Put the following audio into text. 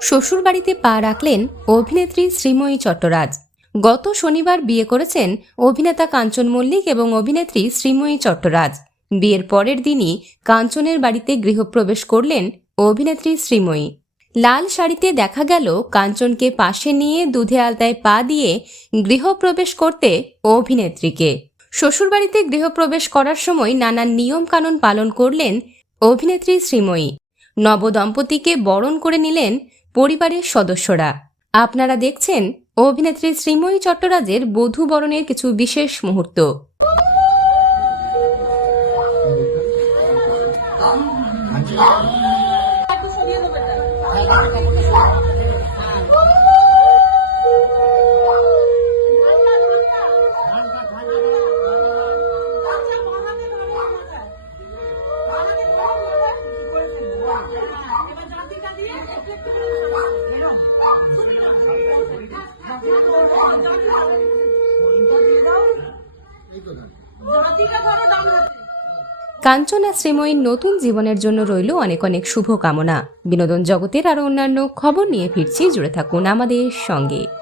শ্বশুরবাড়িতে পা রাখলেন অভিনেত্রী শ্রীময়ী চট্টরাজ। গত শনিবার বিয়ে করেছেন অভিনেতা কাঞ্চন মল্লিক এবং অভিনেত্রী শ্রীময়ী চট্টরাজ। বিয়ের পরের দিনই কাঞ্চনের বাড়িতে গৃহপ্রবেশ করলেন অভিনেত্রী শ্রীময়ী। লাল শাড়িতে দেখা গেল কাঞ্চনকে পাশে নিয়ে দুধে আলতায় পা দিয়ে গৃহপ্রবেশ করতে অভিনেত্রীকে। শ্বশুরবাড়িতে গৃহপ্রবেশ করার সময় নানান নিয়ম কানুন পালন করলেন অভিনেত্রী শ্রীময়ী। নবদম্পতিকে বরণ করে নিলেন পরিবারের সদস্যরা। আপনারা দেখছেন অভিনেত্রী শ্রীময়ী চট্টরাজের বধূ বরণের কিছু বিশেষ মুহূর্ত। কাঞ্চনা শ্রীময়ীর নতুন জীবনের জন্য রইল অনেক অনেক শুভকামনা। বিনোদন জগতের আরও অন্যান্য খবর নিয়ে ফিরছি, জুড়ে থাকুন আমাদের সঙ্গে।